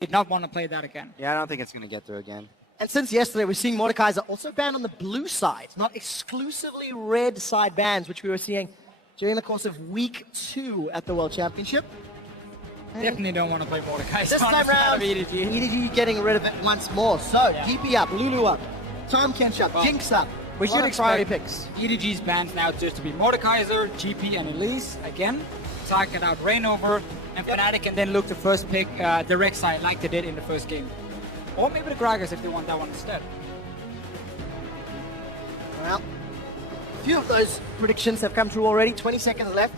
did not want to play that again. Yeah, I don't think it's going to get through again. And since yesterday, we're seeing Mordekaiser also banned on the blue side, not exclusively red side bans, which we were seeing during the course of week 2 at the World Championship. Definitely don't want to play Mordekaiser. This time round, EDG getting rid of it once more. So, GP up, Lulu up, Tom Kench up, Jinx up. We should expect picks. EDG's bans now just to be Mordekaiser, GP, and Elise again. Target out Reignover, and Fnatic can then look to first pick the Rex side like they did in the first game. Or maybe the Gragas if they want that one instead. Well, a few of those predictions have come true already. 20 seconds left.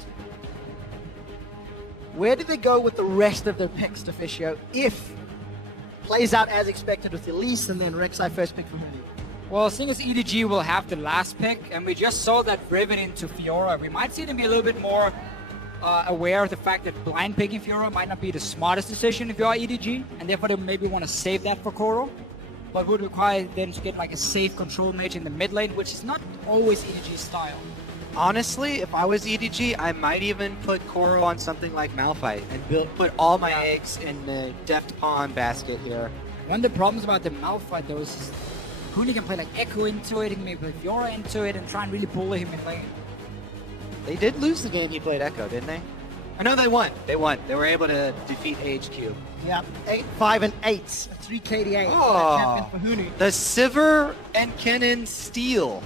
Where do they go with the rest of their picks, Deficio, if plays out as expected with Elise and then Rek'Sai first pick for Hooney? Well, seeing as EDG will have the last pick, and we just saw that Riven into Fiora, we might see them be a little bit more aware of the fact that blind picking Fiora might not be the smartest decision if you are EDG, and therefore they maybe want to save that for Koro, but would require them to get like a safe control mage in the mid lane, which is not always EDG's style. Honestly, if I was EDG, I might even put Koro on something like Malphite and put all my eggs in the Deft Pawn basket here. One of the problems about the Malphite though is Hooney can play like Echo into it, he can maybe play Fiora into it and try and really bully him in lane. They did lose the game he played Echo, didn't they? I know they won. They won. They were able to defeat AHQ. Yeah, 8, 5, and 8. 3 KDA champion for Hooney. The Sivir and Kennen steal.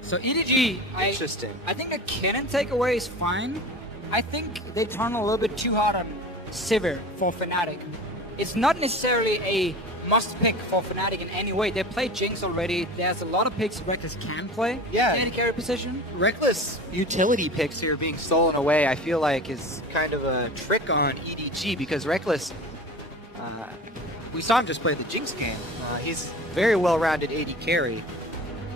So EDG, Interesting. I think a Kennen takeaway is fine. I think they turn a little bit too hard on Sivir for Fnatic. It's not necessarily a must-pick for Fnatic in any way. They play Jinx already. There's a lot of picks Reckless can play. Yeah. AD carry position. Reckless utility picks here being stolen away, I feel like is kind of a trick on EDG because Reckless, we saw him just play the Jinx game. He's very well-rounded AD carry.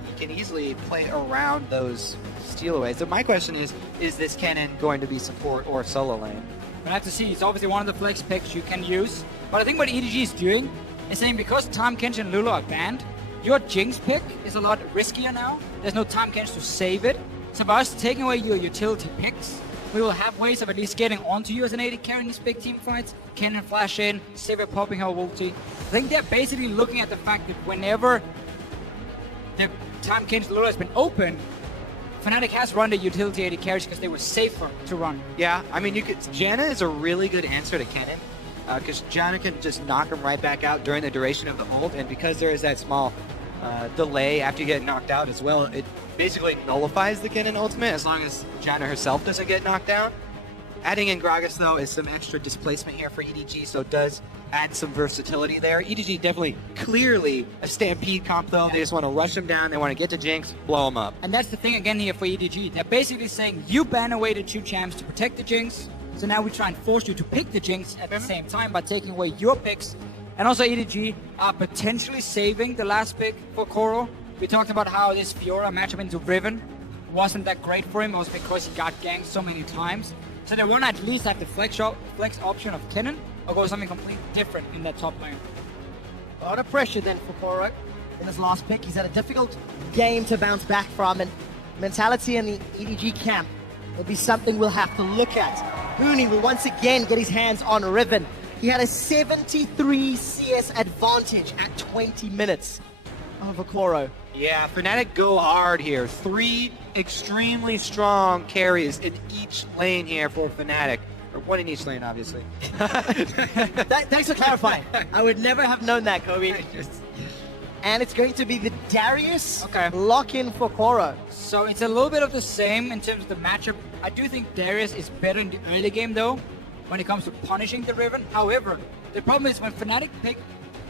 He can easily play around those stealaways. So my question is this Kennen going to be support or solo lane? We'll have to see. It's obviously one of the flex picks you can use. But I think what EDG is doing is saying because Tahm Kench and Lulu are banned, your Jinx pick is a lot riskier now. There's no Tahm Kench to save it. So by us taking away your utility picks, we will have ways of at least getting onto you as an AD carry in these big team fights. Kennen flash in, Sivir popping her ulti. I think they're basically looking at the fact that whenever the Tahm Kench Lulu has been open, Fnatic has run the utility AD carries because they were safer to run. Yeah, I mean, Janna is a really good answer to Kennen. Because Janna can just knock him right back out during the duration of the ult, and because there is that small delay after you get knocked out as well, it basically nullifies the Kennen ultimate as long as Janna herself doesn't get knocked down. Adding in Gragas, though, is some extra displacement here for EDG, so it does add some versatility there. EDG definitely, clearly a Stampede comp, though. They just want to rush him down, they want to get to Jinx, blow him up. And that's the thing again here for EDG. They're basically saying, you ban away the 2 champs to protect the Jinx, so now we try and force you to pick the Jinx at the same time by taking away your picks. And also EDG are potentially saving the last pick for Koro. We talked about how this Fiora matchup into Riven wasn't that great for him. It was because he got ganked so many times. So they want to at least have the flex option of Kennen or go something completely different in that top lane. A lot of pressure then for Koro in his last pick. He's had a difficult game to bounce back from, and mentality in the EDG camp will be something we'll have to look at. Hooney will once again get his hands on Riven. He had a 73 CS advantage at 20 minutes over Koro. Yeah, Fnatic go hard here. 3 extremely strong carries in each lane here for Fnatic. Or 1 in each lane, obviously. Thanks for clarifying. I would never have known that, Kobe. And it's going to be the Darius lock-in for Koro. So it's a little bit of the same in terms of the matchup. I do think Darius is better in the early game though, when it comes to punishing the Riven. However, the problem is when Fnatic pick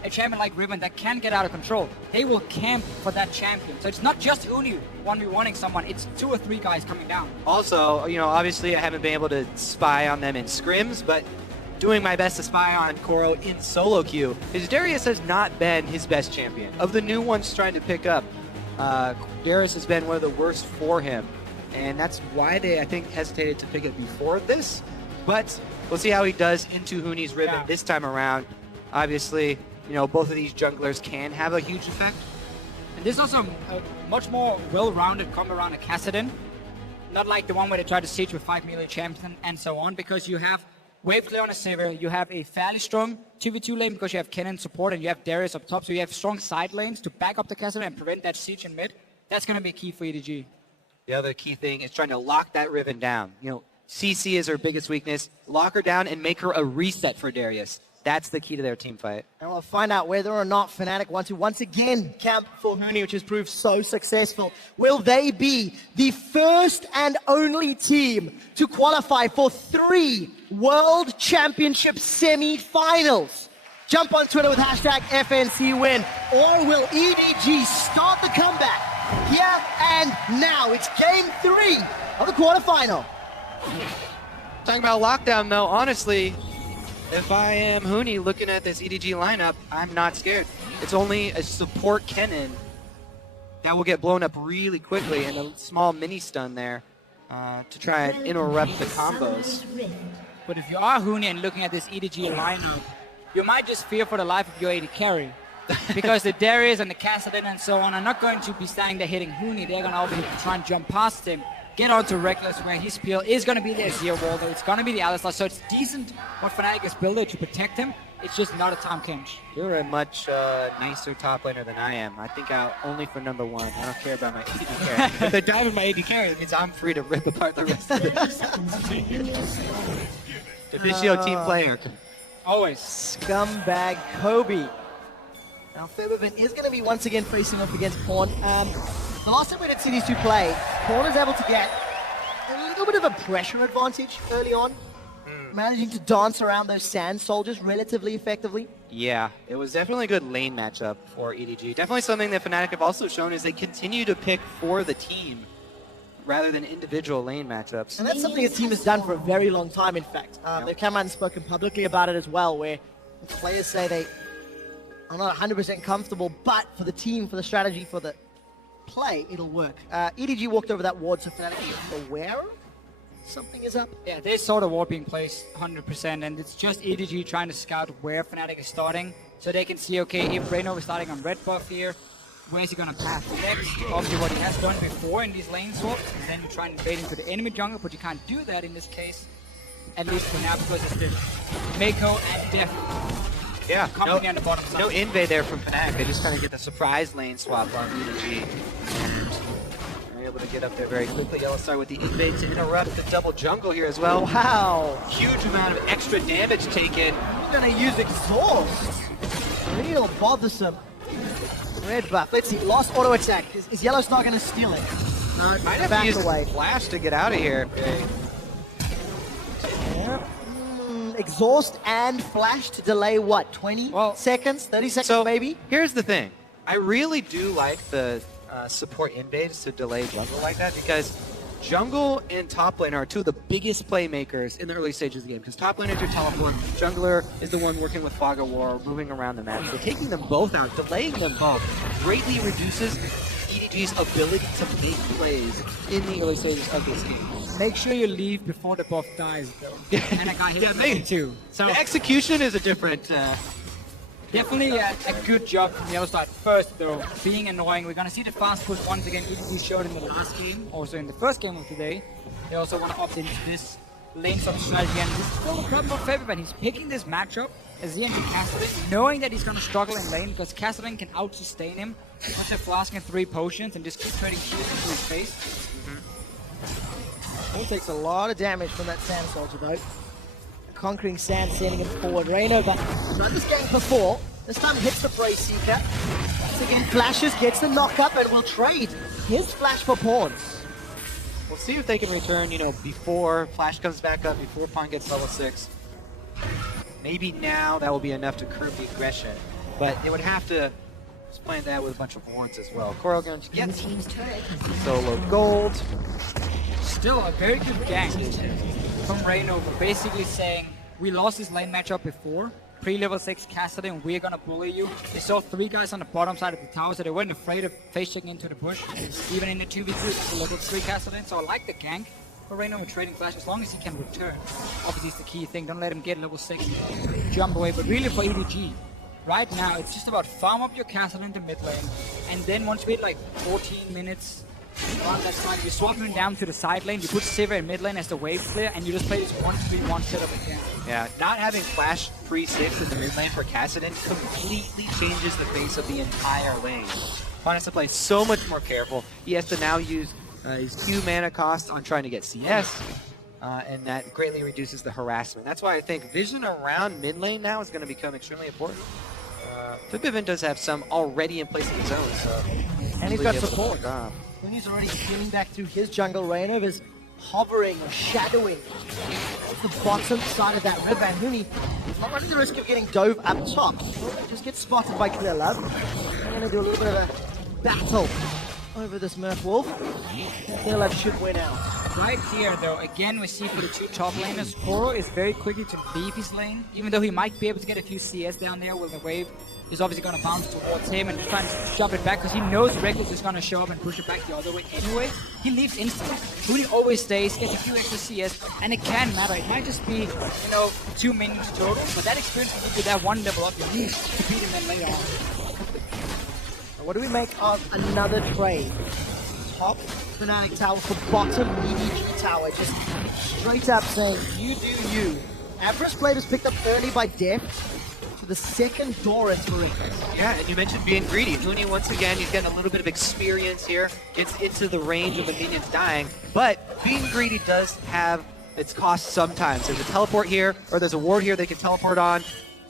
a champion like Riven that can get out of control, they will camp for that champion. So it's not just Hooney 1v1ing someone, it's 2 or 3 guys coming down. Also, you know, obviously I haven't been able to spy on them in scrims, but doing my best to spy on Koro in solo queue. His Darius has not been his best champion. Of the new ones trying to pick up, Darius has been one of the worst for him. And that's why they, I think, hesitated to pick it before this. But we'll see how he does into Hooney's Riven this time around. Obviously, you know, both of these junglers can have a huge effect. And this is also a much more well-rounded combo around a Kassadin. Not like the one where they try to siege with 5 melee champions and so on, because you have wave clear on a Sivir, you have a fairly strong 2v2 lane because you have Kennen support and you have Darius up top, so you have strong side lanes to back up the Cassidy and prevent that siege in mid. That's going to be key for EDG. The other key thing is trying to lock that Riven down. You know, CC is her biggest weakness. Lock her down and make her a reset for Darius. That's the key to their team fight. And we'll find out whether or not Fnatic want to once again camp for Huni, which has proved so successful. Will they be the first and only team to qualify for 3 World Championship semi-finals? Jump on Twitter with hashtag FNCWin. Or will EDG start the comeback here and now? It's game 3 of the quarterfinal. Talking about lockdown, though, honestly, if I am Huni looking at this EDG lineup, I'm not scared. It's only a support Kennen that will get blown up really quickly and a small mini stun there to try and interrupt the combos. But if you are Huni and looking at this EDG lineup, you might just fear for the life of your AD carry. Because the Darius and the Kassadin and so on are not going to be standing there hitting Huni. They're going to obviously try and jump past him, get onto Reckless, where his peel is going to be their Zero Wall. It's going to be the Alistar, so it's decent what Fnatic has built to protect him. It's just not a Tahm Kench. You're a much nicer top laner than I am. I think I'll only for number 1. I don't care about my AD carry. If they're diving my AD carry, it means I'm free to rip apart the rest of it. Officio team player. Always. Scumbag Kobe. Now Febiven is going to be once again facing off against Pawn. The last time we did see these two play, Pawn is able to get a little bit of a pressure advantage early on, managing to dance around those sand soldiers relatively effectively. Yeah, it was definitely a good lane matchup for EDG. Definitely something that Fnatic have also shown is they continue to pick for the team rather than individual lane matchups. And that's something the team has done for a very long time, in fact. They've come out and spoken publicly about it as well, where players say they are not 100% comfortable, but for the team, for the strategy, for the play, it'll work. EDG walked over that ward, so Fnatic is aware something is up. Yeah, they saw the ward being placed 100%, and it's just EDG trying to scout where Fnatic is starting, so they can see, okay, if Reyno is starting on red buff here, where is he going to path next? Obviously what he has done before in these lane swaps, and then try and invade into the enemy jungle, but you can't do that in this case, at least for now, because it's the Mako and Def. Yeah, company on the bottom side. No invade there from Fnatic. They just kind of get the surprise lane swap on EDG. And they're able to get up there very quickly. Alistar with the invade to interrupt the double jungle here as well. Wow. Huge amount of extra damage taken. He's going to use Exhaust. Real bothersome. Red buff. Let's see. Lost auto attack. Is Yellow Star going to steal it? No, Might have to use Flash to get out of here. Okay. Yeah. Exhaust and Flash to delay what? 20 seconds? 30 seconds maybe? Here's the thing. I really do like the support invades to delay jungle like that because jungle and top lane are two of the biggest playmakers in the early stages of the game because top lane is your teleport, jungler is the one working with Fog of War, moving around the map. So taking them both out, delaying them both, greatly reduces EDG's ability to make plays in the early stages of this game. Make sure you leave before the buff dies, though. And a guy hits me too. So the execution is a different... definitely a good job from Yellowstar at first, though. Being annoying. We're going to see the fast push once again. EDG showed in the last game, also in the first game of today. They also want to opt into this lane swap strategy. And this is still the problem for Febiven. He's picking this matchup as he enters Kassadin, knowing that he's going to struggle in lane because Kassadin can out-sustain him once they're flasking 3 potions and just keep trading shields into his face. He takes a lot of damage from that Sand Soldier though. Conquering Sand, sending him forward. Reyno back. Tried this game before. This time hits the Prey Seeker. Once again flashes, gets the knock up, and will trade his flash for pawns. We'll see if they can return, you know, before Flash comes back up, before Pawn gets level 6. Maybe now that will be enough to curb the aggression, but they would have to explain that with a bunch of wards as well. Coral going to get solo gold. Still a very good gank from Reyno, basically saying, we lost this lane matchup before, pre-level 6 Kassadin, we're gonna bully you. They saw 3 guys on the bottom side of the tower, so they weren't afraid of face-checking into the bush, even in the 2v2, it's a level 3 Kassadin, so I like the gank for Reyno with trading flash, as long as he can return. Obviously it's the key thing, don't let him get level 6, jump away, but really for EDG, right now it's just about farm up your Kassadin in the mid lane, and then once we hit like 14 minutes, around that side. You swap him down to the side lane, you put Sivir in mid lane as the wave clear, and you just play this 1-3-1 setup again. Yeah, not having flash free 6 in the mid lane for Kassadin completely changes the face of the entire lane. Fnatic has to play so much more careful. He has to now use his Q mana cost on trying to get CS, and that greatly reduces the harassment. That's why I think vision around mid lane now is going to become extremely important. Fibivin does have some already in place of his own, so... And he's got support. Huni's already spinning back through his jungle. Reynov is hovering or shadowing the bottom side of that river, and Huni not running the risk of getting dove up top. Just gets spotted by Clear Love. They're going to do a little bit of a battle over this Murph Wolf. Clear Love should win out. Right here, though, again, we see for the two top laners, Koro is very quickly to leave his lane, even though he might be able to get a few CS down there with the wave. He's obviously going to bounce towards him and try and shove it back because he knows Reckless is going to show up and push it back the other way anyway. He leaves instantly. Huni always stays, gets a few extra CS, and it can matter. It might just be, 2 minutes total, but that experience will give you that one level up you need to beat him then later on. What do we make of another trade? Top Fnatic tower for bottom EDG tower, just straight up saying, you do you. Average Blade was picked up early by Deft to the second door into Reckless. Yeah, and you mentioned being greedy. Huni, once again, he's getting a little bit of experience here. Gets into the range of the minions dying, but being greedy does have its costs sometimes. There's a teleport here, or there's a ward here they can teleport on,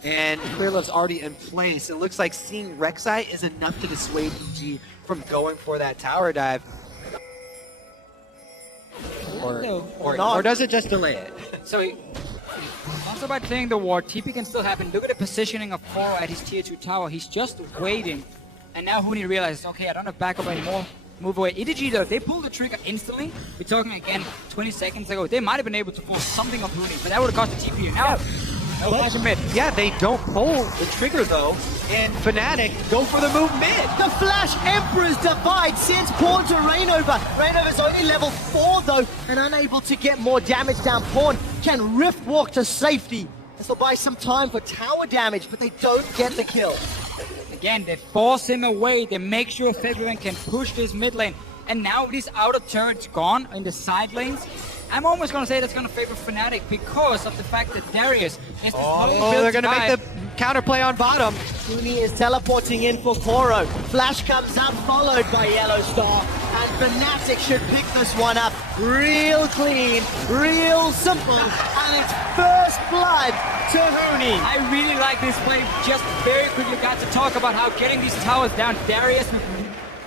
and Clear Love's already in place. It looks like seeing Rek'Sai is enough to dissuade EG from going for that tower dive. Or does it just delay it? So, also by playing the ward, TP can still happen. Look at the positioning of Koro at his tier 2 tower. He's just waiting. And now Huni realizes, okay, I don't have backup anymore. Move away. EDG though, they pulled the trigger instantly. We're talking again 20 seconds ago. They might have been able to force something of Huni, but that would have cost the TP. Now, no flash in mid. Yeah, they don't pull the trigger though, and Fnatic go for the move mid. The Flash Emperor's Divide sends Pawn to Reignover. Reignover's only level 4 though, and unable to get more damage down. Pawn can Rift Walk to safety. This will buy some time for tower damage, but they don't get the kill. Again, they force him away. They make sure February can push this mid lane. And now with these outer turrets gone in the side lanes, I'm almost going to say that's going to favor Fnatic because of the fact that Darius is they're going to make the counterplay on bottom. Huni is teleporting in for Koro. Flash comes up, followed by Yellow Star. And Fnatic should pick this one up real clean, real simple. And it's first blood to Huni. I really like this play. Just very quickly got to talk about how getting these towers down. Darius with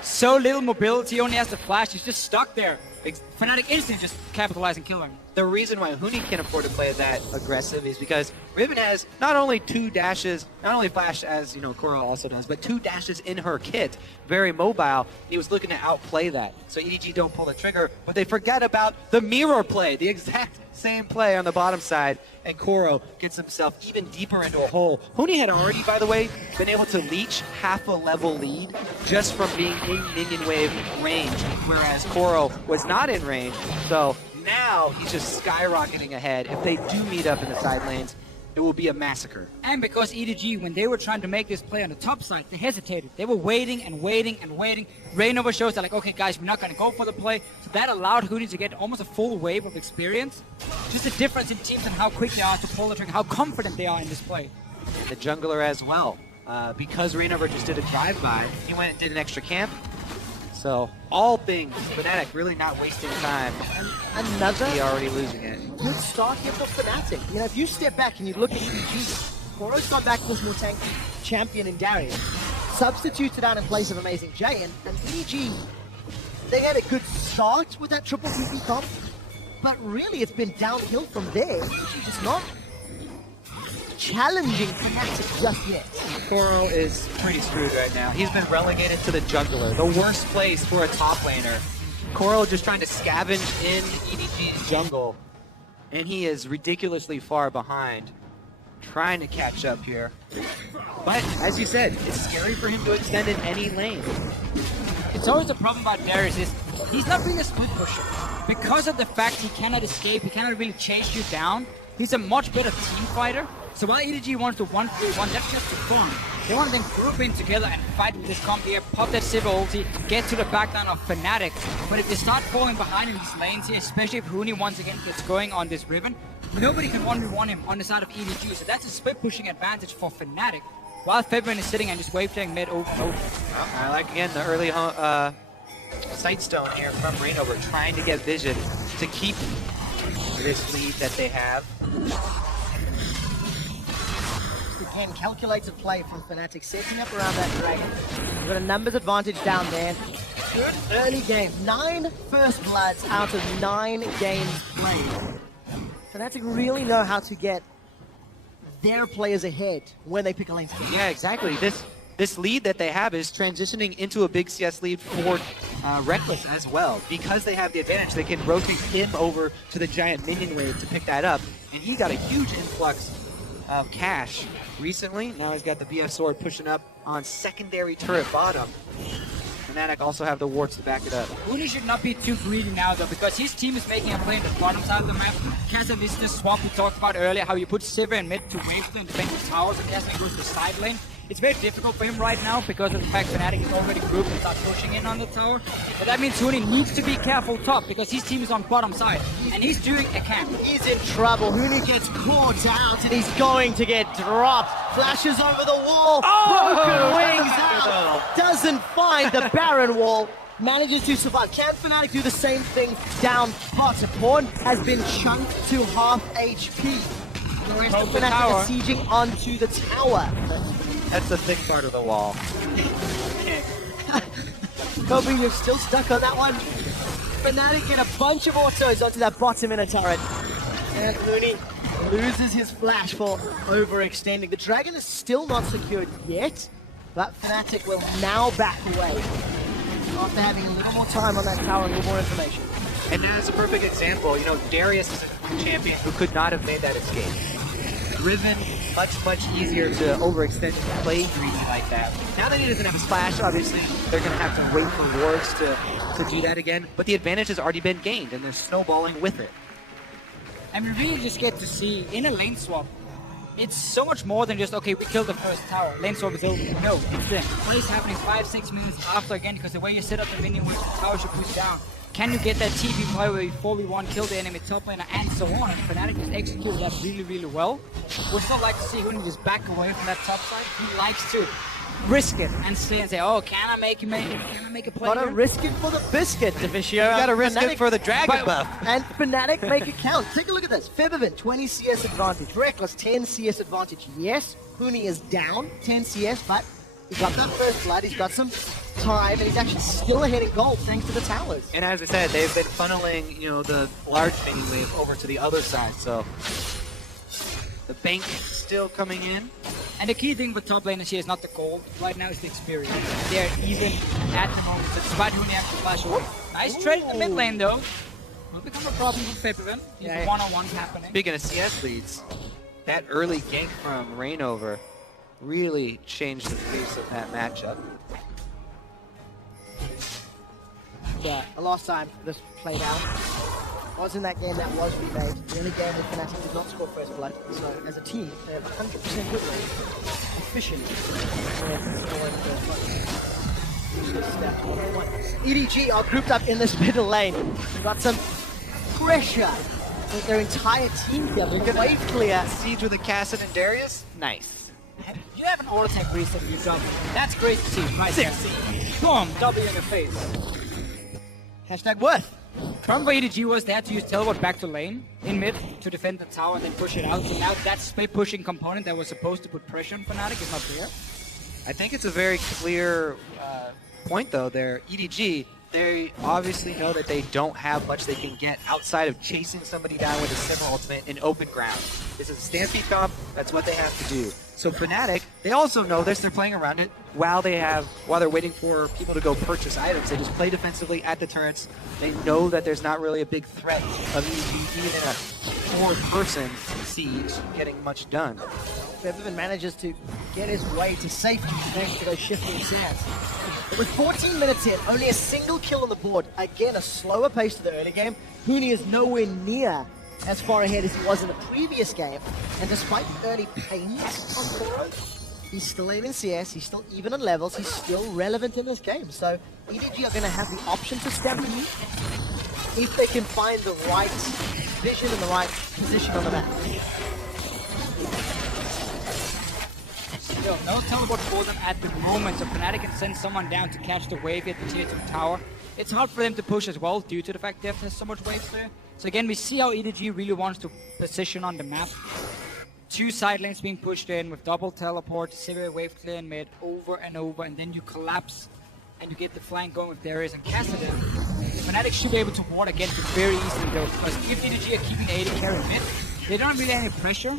so little mobility, only has the flash. He's just stuck there. Fnatic instantly just capitalize and kill him. The reason why Huni can't afford to play that aggressive is because Riven has not only 2 dashes, not only flash as Koro also does, but 2 dashes in her kit. Very mobile. He was looking to outplay that. So EDG don't pull the trigger, but they forget about the mirror play, the exact same play on the bottom side, and Koro gets himself even deeper into a hole. Huni had already, by the way, been able to leech half a level lead just from being in minion wave range, whereas Koro was not in range. So now he's just skyrocketing ahead. If they do meet up in the side lanes, it will be a massacre. And because EDG, when they were trying to make this play on the top side, they hesitated. They were waiting and waiting and waiting. Reignover shows that like, okay guys, we're not going to go for the play. So that allowed Huni to get almost a full wave of experience. Just a difference in teams and how quick they are to pull the trigger, how confident they are in this play. The jungler as well. Because Reignover just did a drive-by, he went and did an extra camp. So, all things, Fnatic really not wasting time. Another He already losing it. good start here for Fnatic. If you step back and you look at EDG, Koro's gone back to this more tanky champion in Darius. Substituted out in place of Amazing Jay, and EDG, they had a good start with that triple PP comp, but really it's been downhill from there. EDG just not challenging Fnatic just yet. Koro is pretty screwed right now. He's been relegated to the jungler, the worst place for a top laner. Koro just trying to scavenge in EDG's jungle, and he is ridiculously far behind, trying to catch up here. But, as you said, it's scary for him to extend in any lane. It's always a problem about Darius is he's not really a split pusher. Because of the fact he cannot escape, he cannot really chase you down, He's a much better team fighter. So while EDG wants to 1v1, that's just for fun. They want to then group in together and fight with this comp here, pop that Sivir ulti, get to the backline of Fnatic. But if they start falling behind in these lanes here, especially if Huni once again gets going on this Riven, nobody can 1v1 him on the side of EDG. So that's a split pushing advantage for Fnatic. While Febvin is sitting and just wave playing mid over and over. I like, again, the early Sightstone here from Reignover, trying to get vision to keep this lead that they have. Again, calculated play from Fnatic, setting up around that dragon. We've got a numbers advantage down there. Good early game. 9 first bloods out of 9 games played. Fnatic really know how to get their players ahead when they pick a lane. Yeah, exactly. This lead that they have is transitioning into a big CS lead for Reckless as well. Because they have the advantage, they can rotate him over to the giant minion wave to pick that up. And he got a huge influx of cash recently. Now he's got the BF sword pushing up on secondary turret bottom. Fnatic also have the wards to back it up. Huni should not be too greedy now though, because his team is making a play in the bottom side of the map. Kazan is the swap we talked about earlier, how you put Sivir in mid to wave and defend the towers, and Kazan goes to side lane. It's very difficult for him right now because of the fact Fnatic is already grouped and start pushing in on the tower. But that means Huni needs to be careful top because his team is on bottom side and he's doing a camp. He's in trouble. Huni gets caught out and he's going to get dropped. Flashes over the wall. Broken wings out. Doesn't find the Baron wall. Manages to survive. Can Fnatic do the same thing down bottom? Pawn has been chunked to half HP. The rest of Fnatic are sieging onto the tower. That's the thick part of the wall. Kobe, you're still stuck on that one. Fnatic get a bunch of autos onto that bottom inner turret. And Huni loses his flash for overextending. The dragon is still not secured yet, but Fnatic will now back away after having a little more time on that tower and a little more information. And that's a perfect example. You know, Darius is a champion who could not have made that escape. Riven, much easier to overextend and play greedy like that. Now that he doesn't have a splash, obviously, they're going to have to wait for wards to do that again. But the advantage has already been gained, and they're snowballing with it. And we really just get to see, in a lane swap, it's so much more than just, okay, we killed the first tower, lane swap is over. No, it's the play's happening 5-6 minutes after again, because the way you set up the minion with the tower should push down. Can you get that TP play where you 4v1 kill the enemy top laner and so on? And Fnatic just executed that really well. Would still like to see Huni just back away from that top side. He likes to risk it and stay and say, oh, can I make a play? Gotta risk it for the biscuit, Divicio. You gotta risk it for the dragon buff. And Fnatic make it count. Take a look at this. Febiven, 20 CS advantage. Reckless, 10 CS advantage. Yes, Huni is down 10 CS, but he's got that first blood, he's got some time, and he's actually still ahead in gold thanks to the towers. And as I said, they've been funneling, you know, the large minion wave over to the other side, so the bank still coming in. And the key thing with top laners here is not the gold. Right now it's the experience. They're even at the moment. So despite Huni having to flash away. Nice trade in the mid lane though. Will become a problem for Febiven. Yeah, one-on-ones happening. Speaking of CS leads, that early gank from Reignover really changed the face of that matchup. Yeah, the last time this played out was in that game that was remade. The only game that Fnatic did not score first blood. So as a team, they have 100% hit rate. Efficient. EDG are grouped up in this middle lane. They've got some pressure with their entire team here. They're gonna wave clear. Siege with a Cassid and Darius. Nice. You have an auto attack reset in your job. That's great to see, right there. Boom, W in your face. Hashtag worth. Problem for EDG was they had to use teleport back to lane in mid to defend the tower and then push it out. So now that split pushing component that was supposed to put pressure on Fnatic is not there. I think it's a very clear point though there. EDG, they obviously know that they don't have much they can get outside of chasing somebody down with a Sivir ultimate in open ground. This is a Stampede comp, that's what they have to do. So Fnatic, they also know this, they're playing around it while they're waiting for people to go purchase items. They just play defensively at the turrets. They know that there's not really a big threat of EDG even in a 4-person siege getting much done. Febiven manages to get his way to safety thanks to those shifting sands. But with 14 minutes in, only a single kill on the board. Again, a slower pace to the early game. Huni is nowhere near as far ahead as he was in the previous game. And despite the early pains on Koro, he's still late in CS, he's still even on levels, he's still relevant in this game. So EDG are going to have the option to stampede if they can find the right vision and the right position on the map. Still, no teleport for them at the moment, so Fnatic can send someone down to catch the wave at the tier 2 tower. It's hard for them to push as well due to the fact Deft has so much waves there. So again, we see how EDG really wants to position on the map. 2 side lanes being pushed in with double teleport, severe wave clear in mid over and over, and then you collapse and you get the flank going with Darius and Cassidy. Fnatic should be able to ward against it very easily though, because if EDG are keeping the AD carry mid, they don't really have any pressure.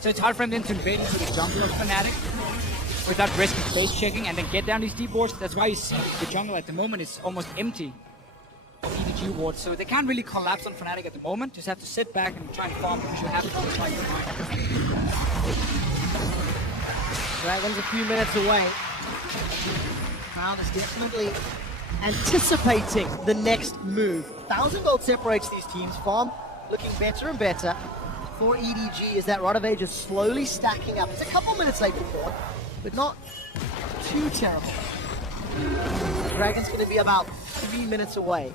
So it's hard for them to invade into the jungle of Fnatic without risking base checking and then get down these deep wards. That's why you see the jungle at the moment is almost empty of EDG wards. So they can't really collapse on Fnatic at the moment. Just have to sit back and try and farm because you have to push like Dragon's a few minutes away. Crowd is definitely anticipating the next move. 1,000 gold separates these teams. Farm looking better and better for EDG as that Rod of Age is slowly stacking up. It's a couple minutes late before, but not too terrible. Dragon's going to be about 3 minutes away.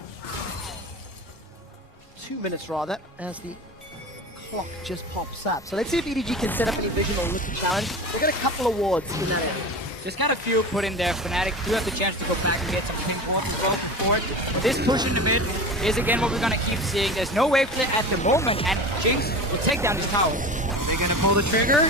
2 minutes rather, as the clock just pops up. So let's see if EDG can set up any vision or look to challenge. They've got a couple of wards in that area. Just got a few put in there. Fnatic do have the chance to go back and get some pin wards as well for it. But this push in the mid is again what we're going to keep seeing. There's no wave clear at the moment, and Jinx will take down this tower. They're going to pull the trigger.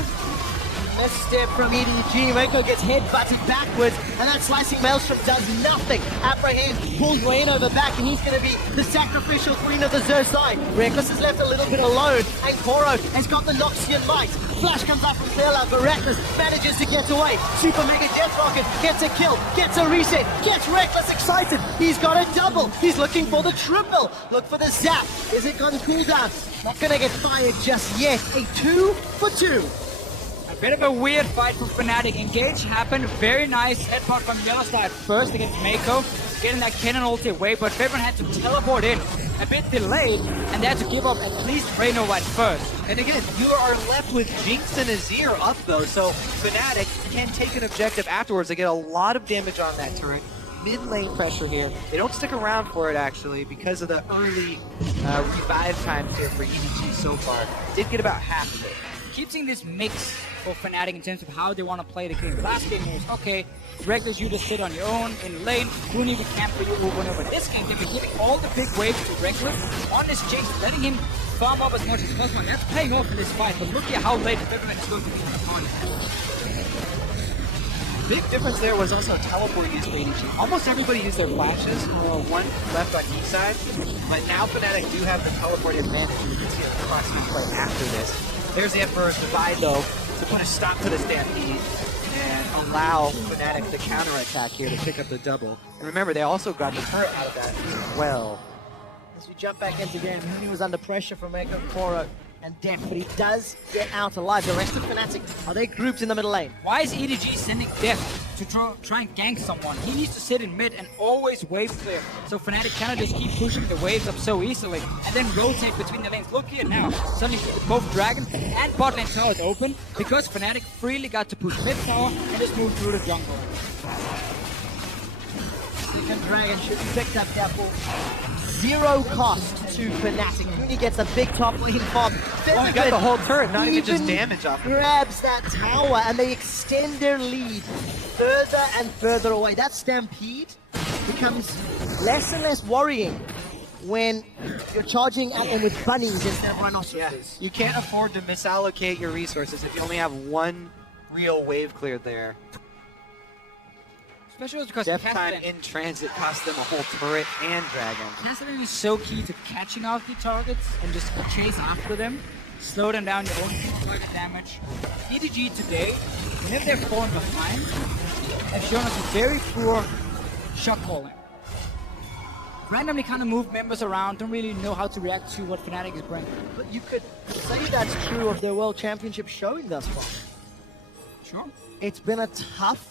Misstep from EDG, Reiko gets head-butted backwards, and that slicing maelstrom does nothing. Apprehend pulls Rain over back, and he's going to be the sacrificial queen of the Xur side. Reckless is left a little bit alone, and Koro has got the Noxian might. Flash comes up from Clearlove, but Reckless manages to get away. Super Mega Death Rocket gets a kill, gets a reset, gets Reckless excited. He's got a double. He's looking for the triple. Look for the zap. Is it on cooldown? Not going to get fired just yet. A 2 for 2. Bit of a weird fight for Fnatic. Engage happened. Very nice headbutt from Yellowstar at first against Mako. Getting that cannon ulti away, but Favorite had to teleport in. A bit delayed, and they had to give up at least Reyno at first. And again, you are left with Jinx and Azir up though, so Fnatic can take an objective afterwards. They get a lot of damage on that turret. Mid lane pressure here. They don't stick around for it actually because of the early revive times here for EDG so far. Did get about half of it. Keep seeing this mix for Fnatic in terms of how they want to play the game. Last game was, okay, Reckless, you just sit on your own in lane, who need to camp for you over and over. This game, they've been giving all the big waves to Reckless on this Jinx, letting him farm up as much as possible, and that's paying off in this fight, but look at how late Favorite is going to be on the opponent. Big difference there was also teleport use for EDG. Almost everybody used their flashes, one left on each side, but now Fnatic do have the teleport advantage. You can see a cross-speed play after this. There's the Emperor's Divide though, to put a stop to the stampede and allow Fnatic the counter-attack here to pick up the double. And remember, they also got the turret out of that as well. As we jump back into game, Huni was under pressure from Echo, Koro, and Deft, but he does get out alive. The rest of Fnatic, are they grouped in the middle lane? Why is EDG sending Deft to try and gank someone? He needs to sit in mid and always wave clear, so Fnatic cannot just keep pushing the waves up so easily and then rotate between the lanes. Look here now, suddenly both Dragon and bot lane towers open because Fnatic freely got to push mid tower and just move through the jungle. Second Dragon should be picked up there for 0 cost to Fnatic. Huni gets a big top lane farm. Oh, he got the whole turret, not even just damage off of it. Grabs that tower and they extend their lead further and further away. That stampede becomes less and less worrying when you're charging at them with bunnies instead of rhinoceroses. You can't afford to misallocate your resources if you only have one real wave cleared there. Especially because Death time in transit cost them a whole turret and dragon. Cassidy is so key to catching out the targets and just chase after them. Slow them down, your own target damage. EDG today, whenever they're falling behind, have shown us a very poor shot calling. Randomly kind of move members around, don't really know how to react to what Fnatic is bringing. But you could say that's true of their World Championship showing thus far. Sure. It's been a tough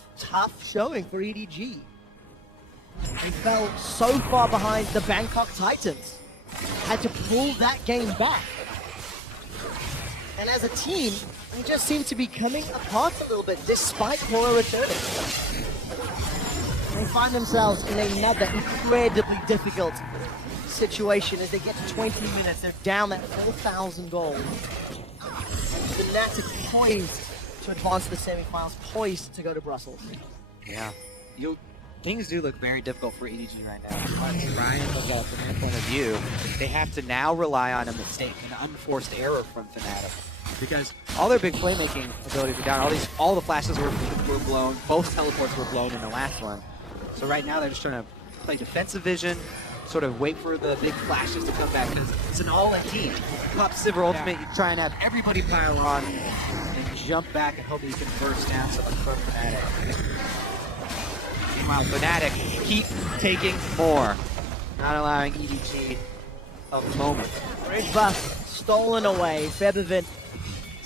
showing for EDG. They fell so far behind the Bangkok Titans. Had to pull that game back. And as a team, they just seem to be coming apart a little bit, despite Koro returning. They find themselves in another incredibly difficult situation as they get to 20 minutes. They're down that 4,000 gold. Fnatic poised to advance to the semifinals, poised to go to Brussels. Yeah. Things do look very difficult for EDG right now. But Ryan, look at from their point of view, they have to now rely on a mistake, an unforced error from Fnatic. Because all their big playmaking abilities are down. All the flashes were blown. Both teleports were blown in the last one. So right now they're just trying to play defensive vision, sort of wait for the big flashes to come back, because it's an all-in team. Pop Sivir Ultimate, you try and have everybody pile on and jump back and hope you can burst down someone from Fnatic. Meanwhile, Fnatic keep taking more, not allowing EDG a moment. Great buff stolen away. Feathervin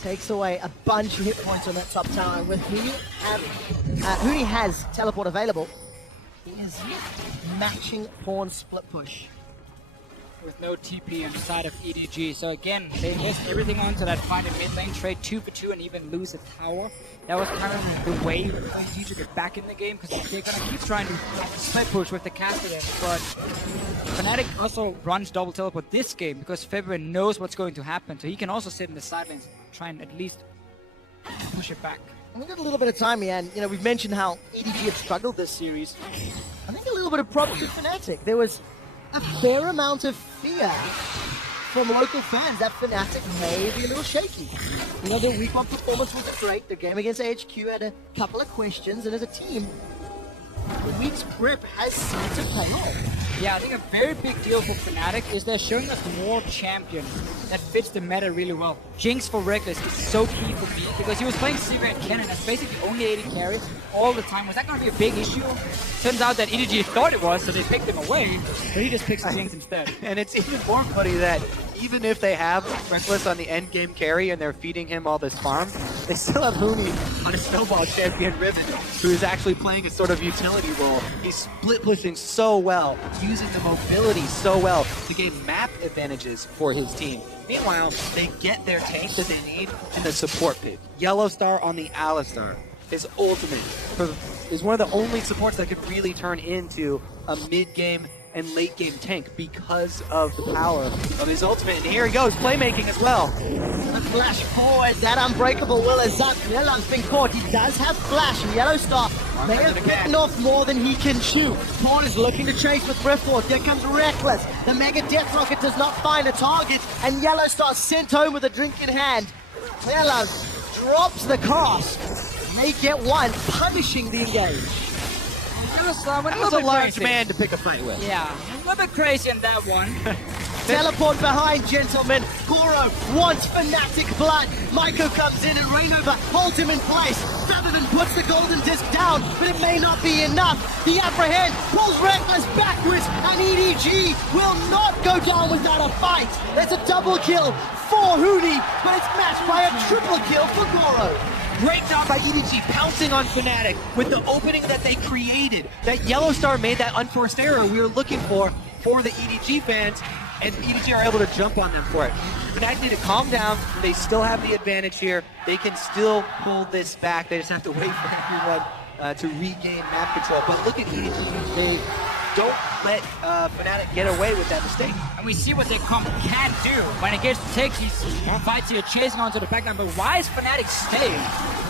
takes away a bunch of hit points on that top tower. With Huni has teleport available, he is matching Pawn split push. With no TP on the side of EDG. So again, they invest everything onto that fight in mid lane, trade 2 for 2 and even lose a tower. That was kind of the way for EDG to get back in the game, because they're going to keep trying to split push with the caster. But Fnatic also runs double teleport this game because Feathervin knows what's going to happen. So he can also sit in the sidelines, try and at least push it back. We've got a little bit of time here, and we've mentioned how EDG have struggled this series. I think a little bit of props to Fnatic. There was a fair amount of fear from local fans that Fnatic may be a little shaky. Their week one performance wasn't great. The game against HQ had a couple of questions, and as a team, the week's prep has seemed to pay off. Yeah, I think a very big deal for Fnatic is they're showing us more champions that fits the meta really well. Jinx for Reckless is so key for me because he was playing Sivir and Kennen as basically only AD carry all the time. Was that going to be a big issue? Turns out that EDG thought it was, so they picked him away, but he just picks Jinx instead. And it's even more funny that even if they have Reckless on the end game carry and they're feeding him all this farm, they still have Huni on a snowball champion Riven, who is actually playing a sort of utility role. He's split pushing so well, using the mobility so well to gain map advantages for his team. Meanwhile, they get their tank that they need in the support pick. Yellow Star on the Alistar. His ultimate is one of the only supports that could really turn into a mid-game and late-game tank because of the power of his ultimate. And here he goes, playmaking as well. The flash forward, that unbreakable will is up. Yellow's been caught. He does have flash, and Yellow Star may have bitten off more than he can chew. Pawn is looking to chase with Riftward. Here comes Reckless. The Mega Death Rocket does not find a target, and Yellow Star sent home with a drink in hand. Yellow drops the cast. May get one, punishing the engage. That was a large man to pick a fight with. Yeah, a little bit crazy in that one. Teleport behind, gentlemen. Goro wants Fnatic blood. Maiko comes in and Rainover holds him in place. Feathervin puts the golden disc down, but it may not be enough. The apprehend pulls Reckless backwards, and EDG will not go down without a fight. It's a double kill for Huni, but it's matched by a triple kill for Goro. Great job by EDG pouncing on Fnatic with the opening that they created. That Yellow Star made that unforced error we were looking for the EDG fans, and EDG are able to jump on them for it. Fnatic need to calm down. They still have the advantage here. They can still pull this back. They just have to wait for everyone to regain map control. But look at EDG. They don't let Fnatic get away with that mistake. And we see what their comp can do when it gets to take these fights here, chasing onto the backline. But why is Fnatic staying?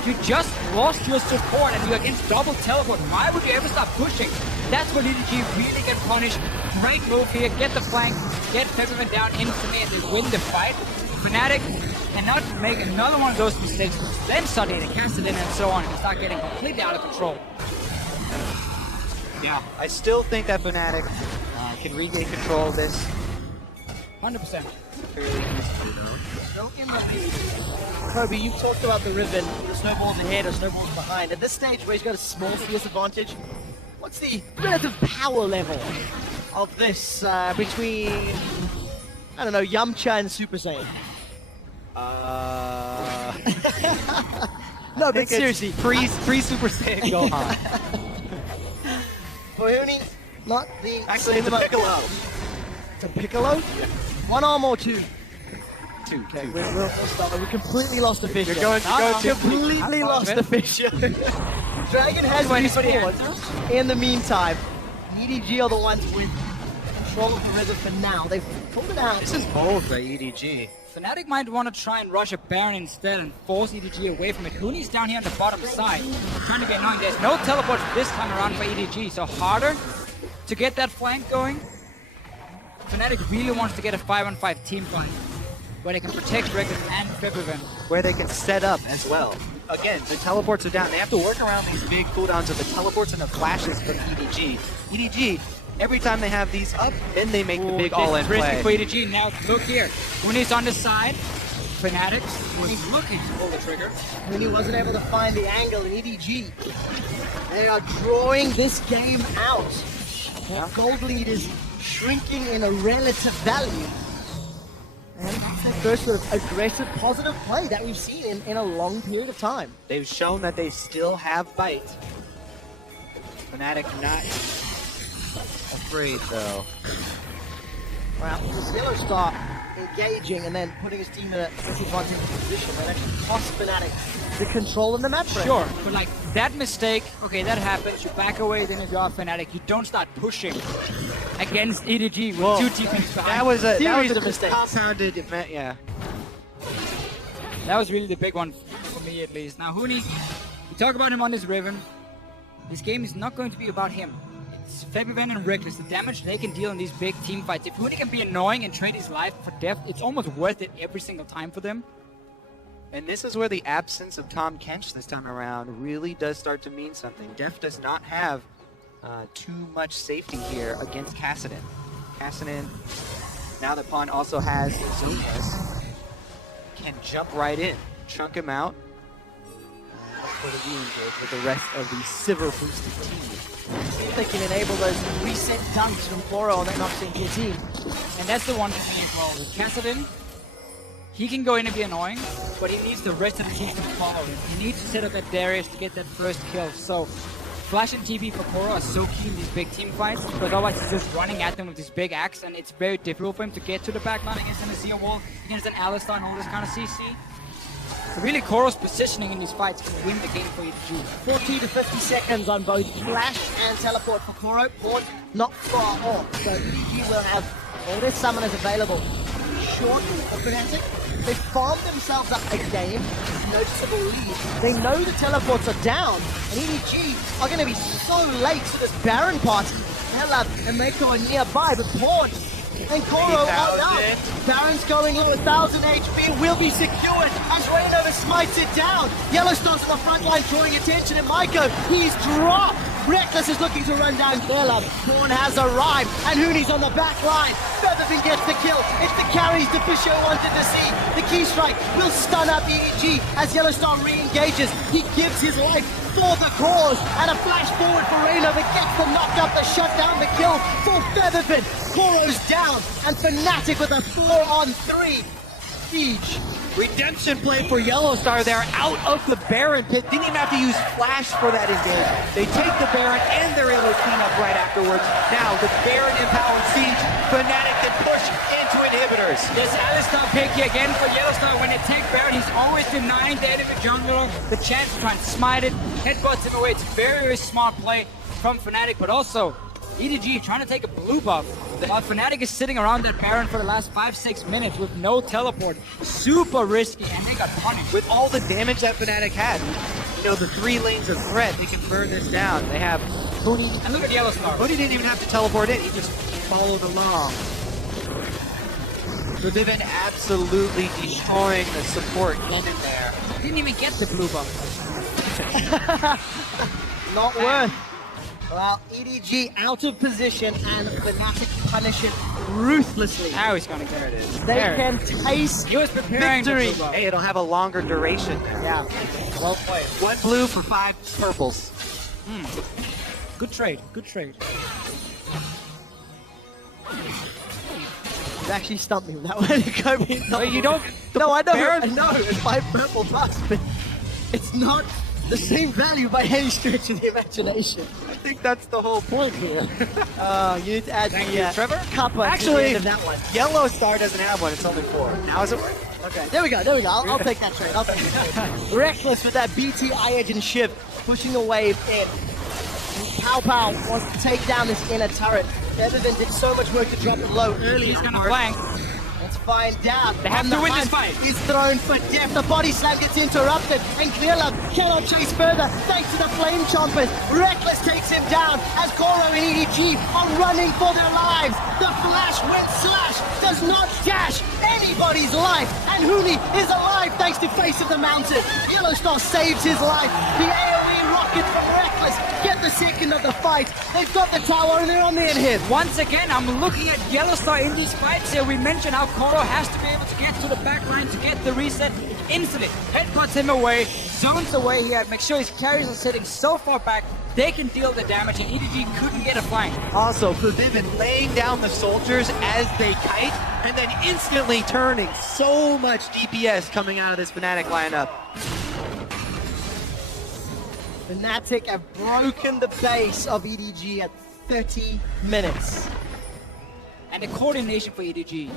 You just lost your support and you're against double teleport. Why would you ever start pushing? That's where EDG really get punished. Great move here, get the flank, get Feathervin down instantly, and they win the fight. Fnatic cannot make another one of those mistakes. Then suddenly they cast it in and so on, and start getting completely out of control. Yeah, I still think that Fnatic can regain control of this. 100%. Fairly easily, though. Kobe, you talked about the Riven, the snowballs ahead or snowballs behind. At this stage where he's got a small CS advantage, what's the relative power level of this between, I don't know, Yamcha and Super Saiyan? No, but seriously. Pre-Super Saiyan Gohan. For Huni, not the... Actually, it's a Piccolo. It's a Piccolo? Yeah. One arm or two? two. We'll stop. We completely lost the Fisher. You're going completely lost the Fisher. Dragon has Esports. In the meantime, EDG are the ones with control of the rhythm for now. They've pulled it out. This is bold by EDG. Fnatic might want to try and rush a Baron instead and force EDG away from it. Huni's down here on the bottom side, trying to get annoying. There's no teleport this time around for EDG, so harder to get that flank going. Fnatic really wants to get a 5-on-5 team fight, where they can protect Reckless and Febivin. Where they can set up as well. Again, the teleports are down. They have to work around these big cooldowns of the teleports and the flashes from EDG. EDG, every time they have these up, then they make the big all-in play. Risky for EDG. Now look here. When he's on the side, Fnatic was looking to pull the trigger. When he wasn't able to find the angle in EDG, they are drawing this game out. Their gold lead is shrinking in a relative value. And that's their first sort of aggressive, positive play that we've seen in a long period of time. They've shown that they still have bite. Fnatic not afraid, though. Wow, this Yellow Star engaging and then putting his team in a disadvantageous position that actually cost Fnatic the control in the map frame. Sure, but like that mistake, okay, that happens. You back away, then if you're Fnatic, you don't start pushing against EDG with two teammates behind. That was a mistake. compounded event, yeah. That was really the big one for me, at least. Now, Huni, we talk about him on this Riven. This game is not going to be about him. It's Febivin and Reckless, the damage they can deal in these big team fights. If Huni can be annoying and trade his life for death, it's almost worth it every single time for them. And this is where the absence of Tahm Kench this time around really does start to mean something. Def does not have too much safety here against Kassadin. Kassadin, now that Pawn also has Zonias, can jump right in, chunk him out, for the re-engage with the rest of the Sivir boosted team. See if they can enable those reset dunks from Floro on that Noxing team. And that's the one thing as well. With Kassadin, he can go in and be annoying, but he needs the rest of the team to follow him. He needs to set up that Darius to get that first kill. So Flash and TP for Koro are so key in these big team fights, because otherwise he's just running at them with this big axe, and it's very difficult for him to get to the backline against an Azir wall, against an Alistar and all this kind of CC. So really, Koro's positioning in these fights can win the game for EDG. 40 to 50 seconds on both Flash and Teleport for Koro. Port not far off, so EDG will have all their summoners available. Short of Fnatic. They farmed themselves up a game, noticeable lead. They know the teleports are down, and EDG are going to be so late to this Baron party. Hella and Mako are nearby, but Port and Koro are out. Baron's going low, 1000 HP will be secured as Reignover smites it down. Yellowstone's on the front line drawing attention, and Maiko, he's dropped. Reckless is looking to run down Caleb. Korn has arrived, and Huni's on the back line. Featherfin gets the kill. It's the carries the Fisher wanted to see. The key strike will stun up EDG as Yellowstone re-engages. He gives his life for the cause, and a flash forward for Reignover gets the knock up, the shut down, the kill for Featherfin. Koro's down, and Fnatic with a 4-on-3 siege. Redemption play for Yellowstar. They're out of the Baron pit. Didn't even have to use Flash for that engage. They take the Baron and they're able to clean up right afterwards. Now the Baron empowered siege. Fnatic can push into inhibitors. There's Alistar pick here again for Yellowstar. When they take Baron, he's always denying the enemy jungler the chance to try and smite it, headbutts him away. It's a very, very smart play from Fnatic, but also EDG trying to take a blue buff. While Fnatic is sitting around that Baron for the last 5-6 minutes with no teleport. Super risky, and they got punished. With all the damage that Fnatic had, you know, the 3 lanes of threat, they can burn this down. They have Huni. And look at Yellowstar. Huni didn't even have to teleport in. He just followed along. So they've been absolutely destroying the support in there. Didn't even get the blue buff. Not worth. Well, EDG out of position, and Fnatic punish it ruthlessly. Now he's gonna get it. They can taste He was preparing victory. the blue buff. Hey, it'll have a longer duration. Yeah, well played. 1 blue for 5 purples. Good trade, good trade. You actually stumped me with that one. Kobe. Wait, you don't... No, I know. Baron- I know. It's 5 purple plus, but it's not the same value by any stretch of the imagination. I think that's the whole point here. You need to add Thank the you, Trevor. Kappa to the Actually, end of that one. Yellowstar doesn't have one. It's only 4. Now is it worth? Okay, there we go. I'll take that trade. Reckless with that BT edge and shift, pushing a wave in. Pow Pow wants to take down this inner turret. Featherman did so much work to drop it low early. He's gonna flank. Let's find out. They have to win this fight. He's thrown for death. The body slam gets interrupted, and Clearlove cannot chase further thanks to the flame chompers. Reckless takes him down as Koro and EDG are running for their lives. The flash wind slash does not dash anybody's life, and Huni is alive thanks to Face of the Mountain. Yellowstar saves his life. The AoE rocket from Reckless get the second of the fight. They've got the tower and they're on the in-hit. Once again, I'm looking at Yellowstar in these fights here. We mentioned how Koro has to be able to get to the back line to get the reset instantly. Headbutts him away, zones away here, make sure his carries are sitting so far back, they can deal the damage, and EDG couldn't get a flank. Also, Vivian laying down the soldiers as they kite, and then instantly turning. So much DPS coming out of this Fnatic lineup. Fnatic have broken the base of EDG at 30 minutes. And the coordination for EDG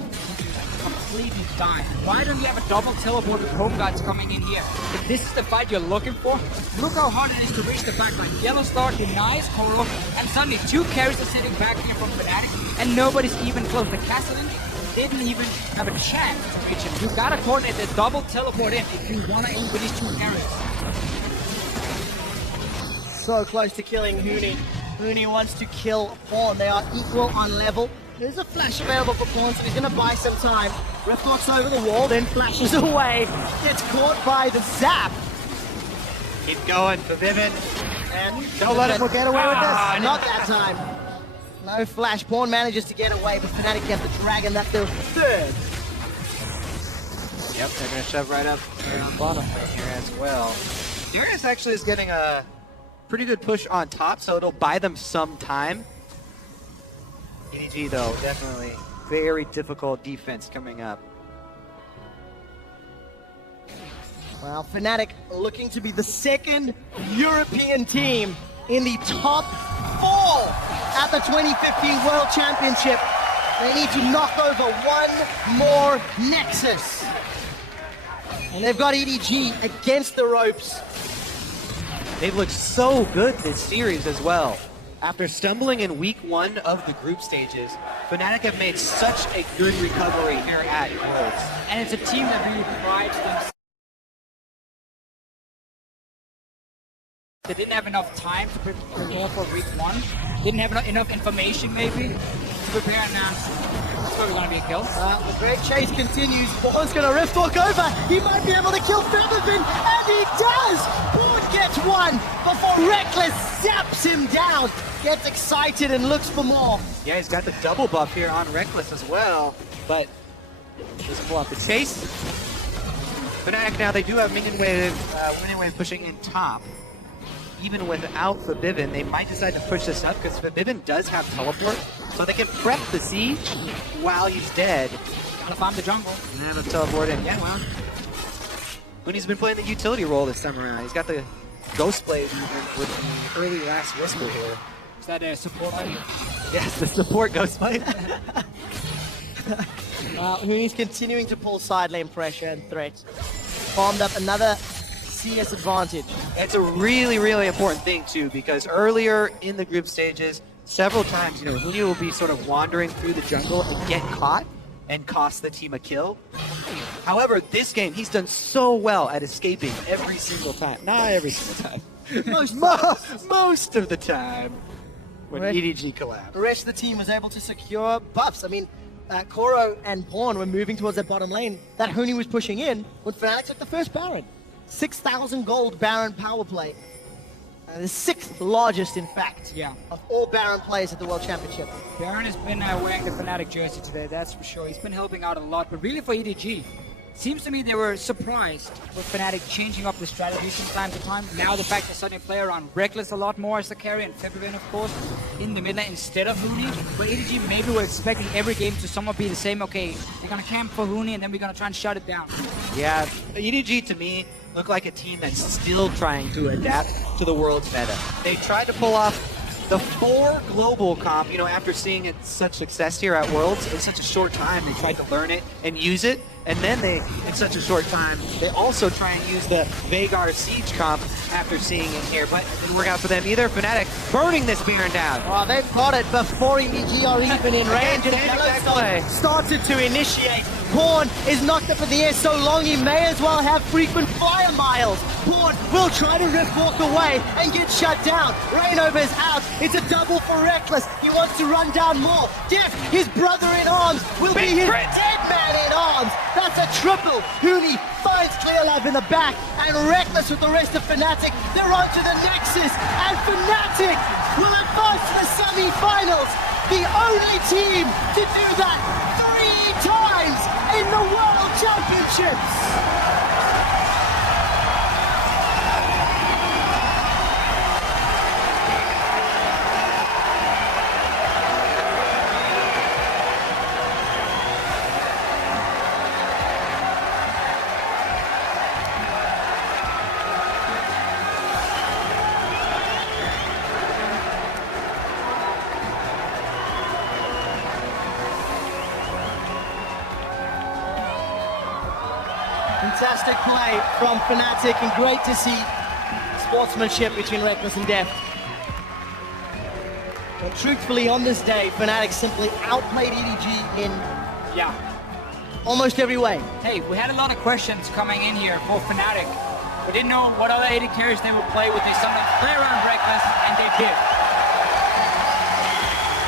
completely dying. Why don't you have a double teleport with home guards coming in here? If this is the fight you're looking for, look how hard it is to reach the backline. Yellowstar denies Koro, and suddenly two carries are sitting back here from Fnatic, and nobody's even close. The Castellan didn't even have a chance to reach him. You gotta coordinate the double teleport in if you wanna aim with these two carries. So close to killing Huni. Huni wants to kill Pawn. They are equal on level. There's a flash available for Pawn, so he's going to buy some time. Rift walks over the wall, then flashes away. Gets caught by the zap. Keep going for Vivian. And Don't let him get away with this. Not that time. No flash. Pawn manages to get away, but Fnatic gets the dragon. That goes third. Yep, they're going to shove right up on bottom lane here as well. Darius actually is getting a pretty good push on top, so it'll buy them some time. EDG, though, definitely very difficult defense coming up. Well, Fnatic looking to be the second European team in the top 4 at the 2015 World Championship. They need to knock over one more Nexus. And they've got EDG against the ropes. They've looked so good this series as well. After stumbling in week 1 of the group stages, Fnatic have made such a good recovery here at Worlds. And it's a team that really prides themselves. They didn't have enough time to prepare for week 1. Didn't have enough information maybe to prepare, now that's where we're going to be killed. The great chase continues. Born's going to rift walk over. He might be able to kill Featherman, and he does! Born gets one before Reckless zaps him down. Gets excited and looks for more. Yeah, he's got the double buff here on Reckless as well, but doesn't pull off the chase. Fnatic now, they do have Minion Wave pushing in top. Even without Vivian, they might decide to push this up because Vivian does have teleport, so they can prep the siege while he's dead. Gotta farm the jungle. And have him teleport in. Yeah, well. When he's been playing the utility role this time around, he's got the Ghost Blade with the early last whisper here. Is that a support item? Yes, the support Ghost Blade. Huni's continuing to pull side lane pressure and threats. Farmed up another CS advantage. It's a really, really important thing too, because earlier in the group stages, several times, Huni will be sort of wandering through the jungle and get caught and cost the team a kill. However, this game, he's done so well at escaping every single time. Not every single time. Most of the time when EDG collapsed. The rest of the team was able to secure buffs. I mean, Koro and Pawn were moving towards that bottom lane that Huni was pushing in when Fnatic took the first Baron. 6,000 gold Baron power play. The 6th largest, in fact, of all Baron players at the World Championship. Baron has been wearing the Fnatic jersey today, that's for sure. He's been helping out a lot, but really for EDG, seems to me they were surprised with Fnatic changing up the strategies from time to time. Now the fact they're starting to play around Reckless a lot more as the carry, and Featherman, of course, in the mid lane instead of Huni. But EDG, maybe we're expecting every game to somewhat be the same. Okay, we're going to camp for Huni, and then we're going to try and shut it down. Yeah, EDG to me look like a team that's still trying to adapt to the world's meta. They tried to pull off the 4 global comp, after seeing it such success here at Worlds in such a short time. They tried to learn it and use it, and then they, in such a short time, they also try and use the Veigar Siege comp after seeing it here, but it didn't work out for them either. Fnatic burning this Baron down. Oh, they've got it before EDG are even in range, and Same exact play. started to initiate. Pawn is knocked up in the air so long he may as well have frequent fire miles. Pawn will try to rift walk away and get shut down. Rainover's out. It's a double for Reckless. He wants to run down more. Def, his brother in arms, will be his dead man in arms. That's a triple. Hooney finds Clearlab in the back, and Reckless with the rest of Fnatic. They're on to the Nexus, and Fnatic will advance to the semi-finals. The only team to do that 3 times in the World Championships. Fantastic play from Fnatic, and great to see sportsmanship between Reckless and Deft. And truthfully, on this day, Fnatic simply outplayed EDG in almost every way. Hey, we had a lot of questions coming in here for Fnatic. We didn't know what other AD carries they would play with. They summoned Clear and Reckless, and they did.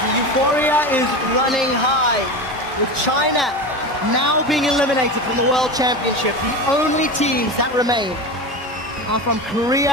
The euphoria is running high, with China now being eliminated from the World Championship. The only teams that remain are from Korea